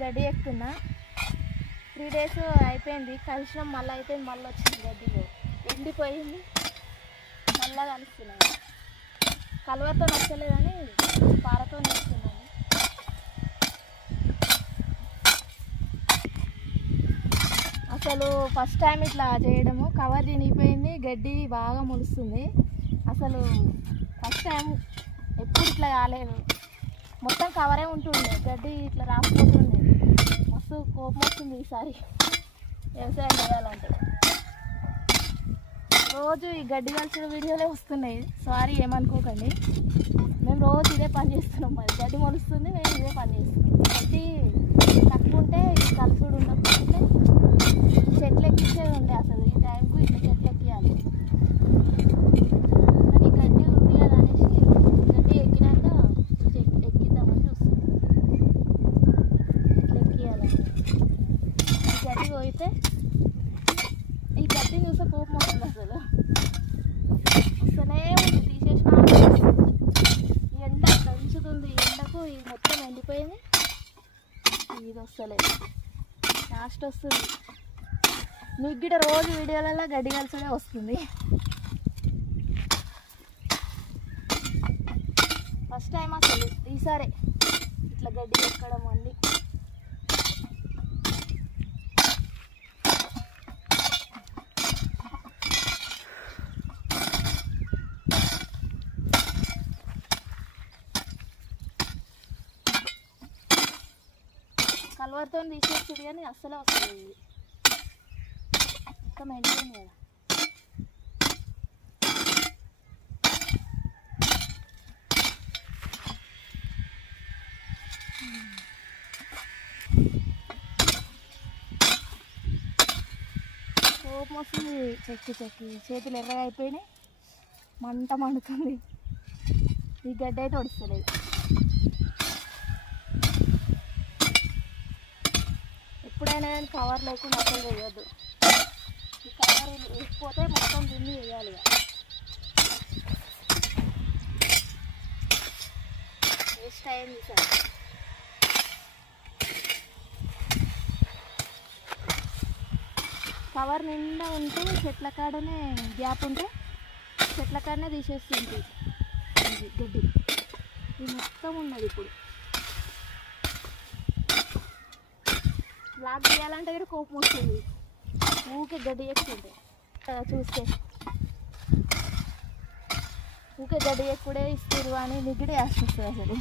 గడ్డి ఎక్కుతున్నా 3 డేస్ అయిపోయింది కలిసినాం మళ్ళీ అయిపోయింది మళ్ళీ వచ్చింది గడ్డిలో ఎండిపోయింది మళ్ళీ కలుస్తున్నాను కలువతో నచ్చలేదని పారతో నేస్తున్నాను అసలు ఫస్ట్ టైం ఇట్లా చేయడము కవర్ తినిగిపోయింది గడ్డి బాగా మొలుస్తుంది అసలు ఫస్ట్ టైం ఎప్పుడు ఇట్లా కాలేదు మొత్తం కవరే ఉంటుండే గడ్డి ఇట్లా రాకపోతుండే మస్తు కోపం వస్తుంది ఈసారి వ్యవసాయం చేయాలంటే రోజు ఈ గడ్డి కలిసిన వీడియోలే వస్తున్నాయి సారీ ఏమనుకోకండి మేము రోజు ఇదే పని చేస్తున్నాం మరి గడ్డి మొలుస్తుంది మేము ఇదే పని చేస్తున్నాం గడ్డి తక్కువ ఉంటే కలుసుడు ఉండకపోతే చెట్లు ఎక్కించేది ఉండే అసలు ఈ టైంకు ఇట్లా చెట్లు ఎక్కియాలి కానీ గడ్డి ఉంది కదా అనేసి గడ్డి ఎక్కినాక ఎక్కిద్దామని చూస్తుంది ఇట్లా ఎక్కియాలి ఈ గడ్డి పోయితే ఈ గడ్డిని చూస్తే కోపం వస్తుంది అసలు వస్తూనే ఉంది తీసేసిన ఎండ దంచుతుంది ఎండకు ఇది మొత్తం ఎండిపోయింది ఇది వస్తలేదు లాస్ట్ వస్తుంది మీకు గిట్ట రోజు వీడియోలలో గడ్డి కలిసే వస్తుంది ఫస్ట్ టైం అసలు ఈసారి ఇట్లా గడ్డి ఎక్కడం అండి కలవరితో తీసేస్తుంది కానీ అస్సలే వస్తుంది ఇది మొత్తం ఎండిపోయింది కదా కోపం వస్తుంది చెక్కి చేతులు ఎర్రగా అయిపోయినాయి మంట మండుతుంది ఈ గడ్డ అయితే ఒడుస్తలేదు ఎప్పుడైనా కానీ కవర్ లేకుండా అసలు వేయద్దు ఈ కవర్ వేసిపోతే మొత్తం దున్ని వేయాలి వేస్ట్ అయింది సార్ కవర్ నిండా ఉంటే చెట్ల కాడనే గ్యాప్ ఉంటే చెట్ల కాడనే తీసేస్తుంది గడ్డి ఇది మొత్తం ఉన్నది ఇప్పుడు బ్లాక్ తీయాలంటే కూడా కోపం వస్తుంది ఊకే గడ్డి ఎక్కుంటే చూస్తే ఊకే గడ్డి ఎక్కుడే ఇస్తారు అని నిగిడే వేస్తుంది అసలు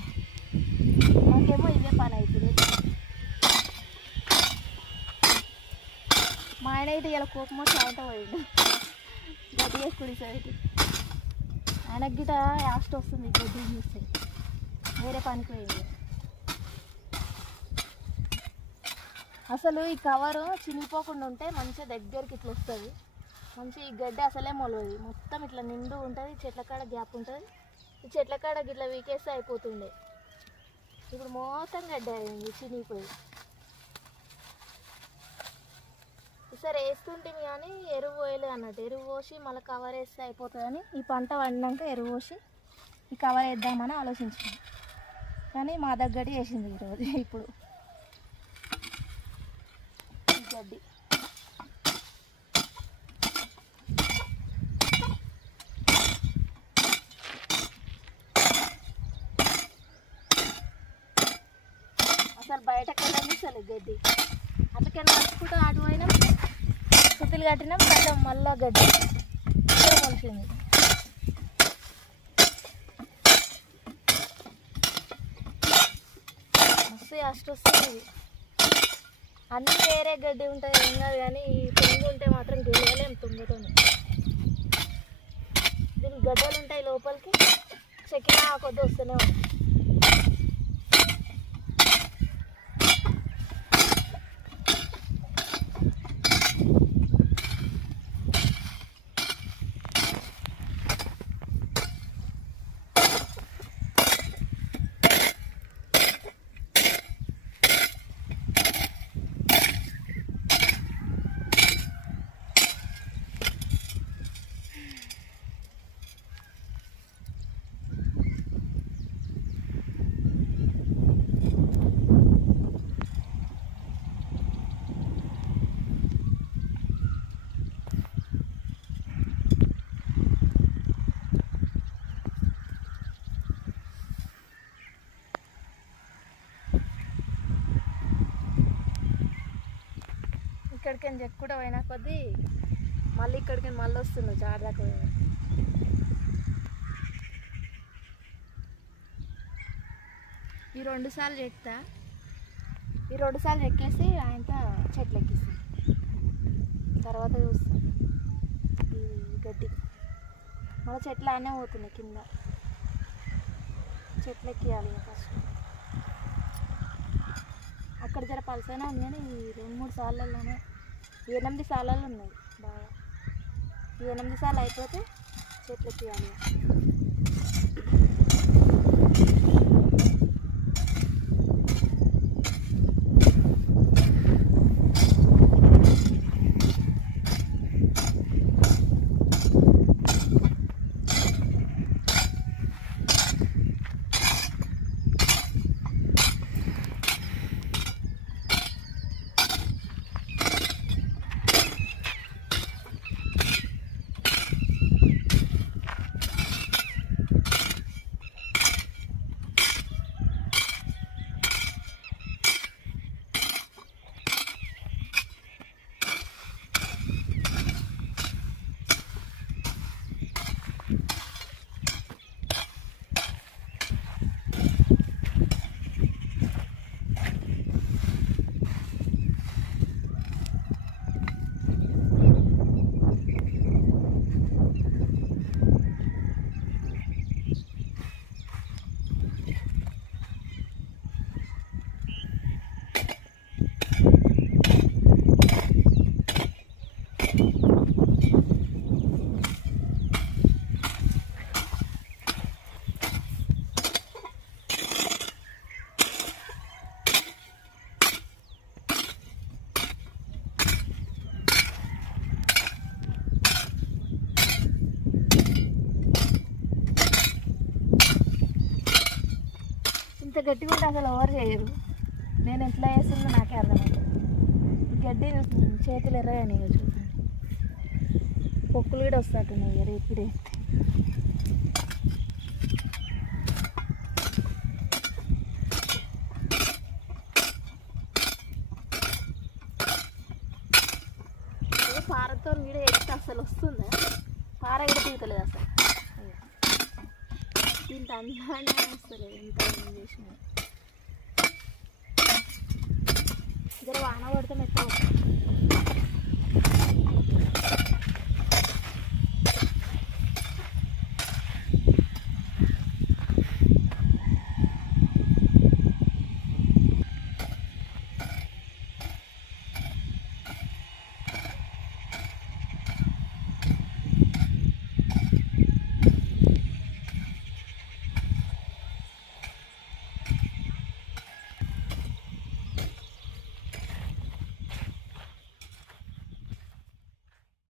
మాకేమో ఇదే పని అవుతుంది మా ఆయన అయితే ఇలా కోపం వచ్చి అవుతా పోయిండు గడ్డి ఎక్కుడి సరికి ఆయనకి గిట యాస్ట్ వస్తుంది గడ్డి చూస్తే వేరే పనికి పోయింది అసలు ఈ కవరు చినిగిపోకుండా ఉంటే మంచిగా దగ్గరికి ఇట్లా వస్తుంది మంచి ఈ గడ్డి అసలే మొలవది మొత్తం ఇట్లా నిండు ఉంటుంది చెట్ల కాడ గ్యాప్ ఉంటుంది ఈ చెట్ల కాడ ఇట్లా వీకేస్తే అయిపోతుండే ఇప్పుడు మొత్తం గడ్డి అయింది చినిగిపోయి ఈసారి వేస్తుంటుంది కానీ ఎరువు పోయలే అన్నట్టు ఎరువు పోసి మళ్ళీ కవర్ వేస్తే అయిపోతుందని ఈ పంట వండినాక ఎరువు పోసి ఈ కవర్ వేద్దామని ఆలోచించాను కానీ మా దగ్గర వేసింది ఈరోజు ఇప్పుడు గడ్డి అసలు బయటకు వెళ్ళని అసలు గడ్డి అట్లకే నడుచుకుంటూ అటు పోయినాం సుత్తులు కట్టినాం కొంచెం మళ్ళా గడ్డి మొలిచింది మస్తు అస్ట్ వస్తుంది అన్నీ వేరే గడ్డి ఉంటుంది ఏం కాదు కానీ ఈ తుంగు ఉంటే మాత్రం గెలవలేం తుంగుతో దీనికి గడ్డలు ఉంటాయి లోపలికి చెక్కినా కొద్ది వస్తూనే ఉంటాయి ఇక్కడికి చెక్కుడా పోయినా కొద్దీ మళ్ళీ ఇక్కడికి మళ్ళీ వస్తున్నావు చార్ దాకా పోయినా. ఈ 2 సార్లు చెక్తా, ఈ 2 సార్లు ఎక్కేసి ఆయనతో చెట్లు ఎక్కిస్తాను. తర్వాత చూస్తాం ఈ గడ్డి మళ్ళీ చెట్లు అనే పోతున్నాయి కింద. చెట్లు ఎక్కియాలి ఫస్ట్. అక్కడ జర పలసైనా ఉంది కానీ ఈ 2-3 సార్లలోనే 8 సార్లలో ఉన్నాయి బాగా. ఈ 8 సార్లు అయిపోతే చెట్లు ఎక్కియాలి. ఇంత గట్టిగా ఉంటే అసలు ఎవరు చేయరు. నేను ఎట్లా చేస్తుందో నాకే అర్థమవుతుంది. గడ్డి చేతులు ఎర్రగానే చూడండి, పొక్కులు కూడా వస్తున్నట్టున్నాయి రేపిడే. పారతో వీడియో ఎడితే అసలు వస్తుందా? పార కూడా తీయలేదు అసలు. ఇంత అందాన్ని వస్తలేదు ఎంత చేసిన. జర వాన పడితే మెత్త